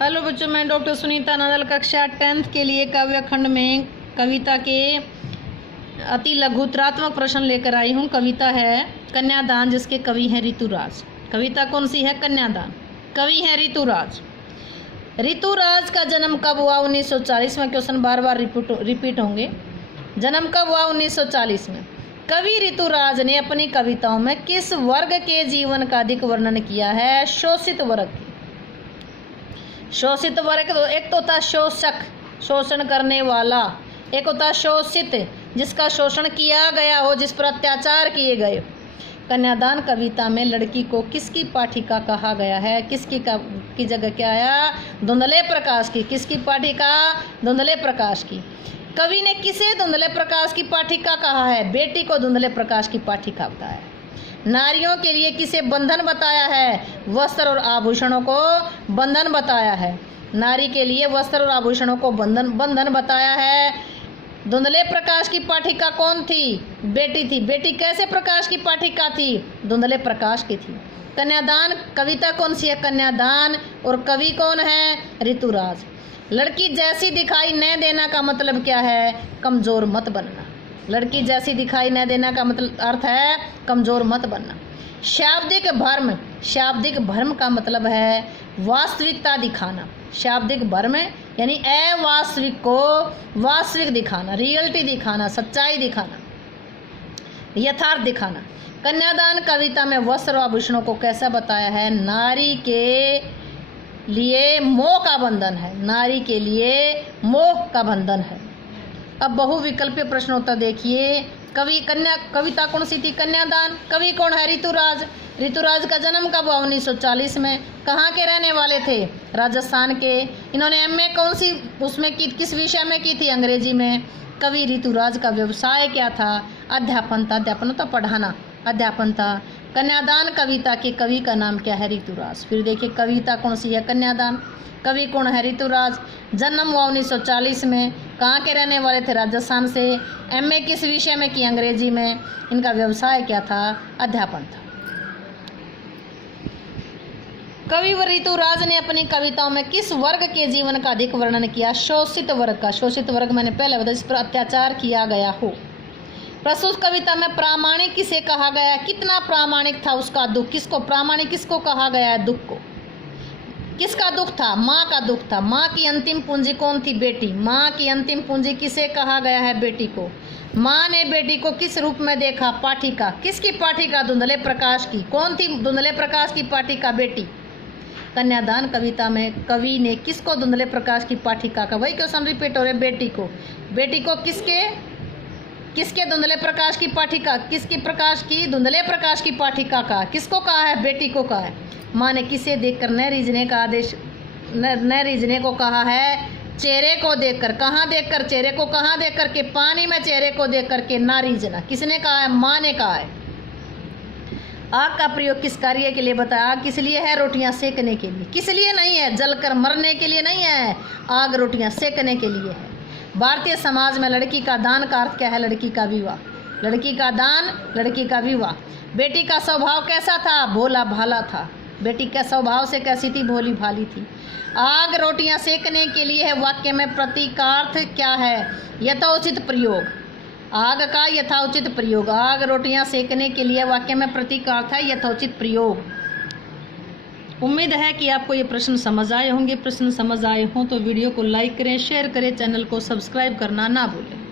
Hello बच्चों, मैं doctor Sunita Nandal कक्षा 10th के लिए काव्य खंड में कविता के अति लघुत्रात्मक प्रश्न लेकर आई हूँ। कविता है कन्यादान, जिसके कवि हैं ऋतुराज। कविता कौन सी है? कन्यादान। कवि हैं ऋतुराज। ऋतुराज का जन्म कब हुआ? 1940 में। क्वेश्चन बार बार रिपीट होंगे। जन्म कब हुआ? 1940 में। कवि ऋतुराज ने अपनी कविताओं में किस वर्ग के जीवन का अधिक वर्णन किया है? शोषित वर्ग। शोषित वर्ग तो एक तो होता शोषक, शोषण करने वाला। एक होता शोषित, जिसका शोषण किया गया हो, जिस पर अत्याचार किए गए। कन्यादान कविता में लड़की को किसकी पाठिका कहा गया है? किसकी की जगह क्या आया? धुंधले प्रकाश की। किसकी पाठिका? धुंधले प्रकाश की। कवि ने किसे धुंधले प्रकाश की पाठिका कहा है? बेटी को धुंधले प्रकाश की पाठिका बताया है। नारियों के लिए किसे बंधन बताया है? वस्त्र और आभूषणों को बंधन बताया है। नारी के लिए वस्त्र और आभूषणों को बंधन बताया है। धुंधले प्रकाश की पाठिका कौन थी? बेटी थी। बेटी कैसे प्रकाश की पाठिका थी? धुंधले प्रकाश की थी। कन्यादान कविता कौन सी है? कन्यादान। और कवि कौन है? ऋतुराज। लड़की जैसी दिखाई न देना का मतलब क्या है? कमजोर मत बनना। लड़की जैसी दिखाई न देना का मतलब अर्थ है कमजोर मत बनना। शाब्दिक भ्रम। शाब्दिक भ्रम का मतलब है वास्तविकता दिखाना। शाब्दिक भ्रम यानी अवास्तविक को वास्तविक दिखाना, रियलिटी दिखाना, सच्चाई दिखाना, यथार्थ दिखाना। कन्यादान कविता में वस्त्र आभूषणों को कैसा बताया है? नारी के लिए मोह का बंधन है। नारी के लिए मोह का बंधन है। अब बहुविकल्पीय प्रश्न उत्तर देखिए। कविता कौन सी थी? कन्यादान। कवि कौन है? ऋतुराज। ऋतुराज का जन्म कब हुआ? 1940 में। कहाँ के रहने वाले थे? राजस्थान के। इन्होंने एमए कौन सी उसमें की, किस विषय में की थी? अंग्रेजी में। कवि ऋतुराज का व्यवसाय क्या था? अध्यापन था। अध्यापन था पढ़ाना, अध्यापन था। कन्यादान कविता के कवि का नाम क्या है? ऋतुराज। फिर देखिए कविता कौन सी है? कन्यादान। कवि कौन है? ऋतुराज। जन्म हुआ 1940 में। कहाँ के रहने वाले थे? राजस्थान से। एमए किस विषय में की? अंग्रेजी में। इनका व्यवसाय क्या था? अध्यापन था। कवि व ऋतुराज ने अपनी कविताओं में किस वर्ग के जीवन का अधिक वर्णन किया? शोषित वर्ग का। शोषित वर्ग मैंने पहले बताया, जिस पर अत्याचार किया गया हो। प्रस्तुत कविता में प्रामाणिक किसे कहा गया है? कितना प्रामाणिक था उसका दुख? किसको प्रामाणिक किसको कहा गया है? दुख को। किसका दुख था? माँ का दुख था। माँ की अंतिम पूंजी कौन थी? बेटी। माँ की अंतिम पूंजी किसे कहा गया है? बेटी को। माँ ने बेटी को किस रूप में देखा? पाठिका। किसकी पाठिका? धुंधले प्रकाश की। कौन थी धुंधले प्रकाश की पाठिका? बेटी। कन्यादान कविता में कवि ने किसको धुंधले प्रकाश की पाठिका का? वही क्वेश्चन रिपीट हो रहे। बेटी को। बेटी को किसके धुंधले प्रकाश की पाठिका? किसकी प्रकाश की? धुंधले प्रकाश की पाठिका का। किसको कहा है? बेटी को कहा है। माँ ने किसे देखकर न रीझने का आदेश, न रीझने को कहा है? चेहरे को देखकर। कहाँ देखकर? चेहरे को। कहाँ देखकर के? पानी में चेहरे को देख करके ना रीझना। किसने कहा है? माँ ने कहा है। आग का प्रयोग किस कार्य के लिए बताया? आग किस लिए है? रोटियां सेकने के लिए। किस लिए नहीं है? जलकर मरने के लिए नहीं है। आग रोटियां सेकने के लिए है। भारतीय समाज में लड़की का दान का अर्थ क्या है? लड़की का विवाह। लड़की का दान, लड़की का विवाह। बेटी का स्वभाव कैसा था? भोला भाला था। बेटी का स्वभाव से कैसी थी? भोली भाली थी। आग रोटियां सेकने के लिए है। वाक्य में प्रतीकार्थ क्या है? यथोचित प्रयोग। आग का यथोचित प्रयोग। आग रोटियां सेकने के लिए वाक्य में प्रतीकार्थ है यथोचित प्रयोग। उम्मीद है कि आपको ये प्रश्न समझ आए होंगे। प्रश्न समझ आए हों तो वीडियो को लाइक करें, शेयर करें, चैनल को सब्सक्राइब करना ना भूलें।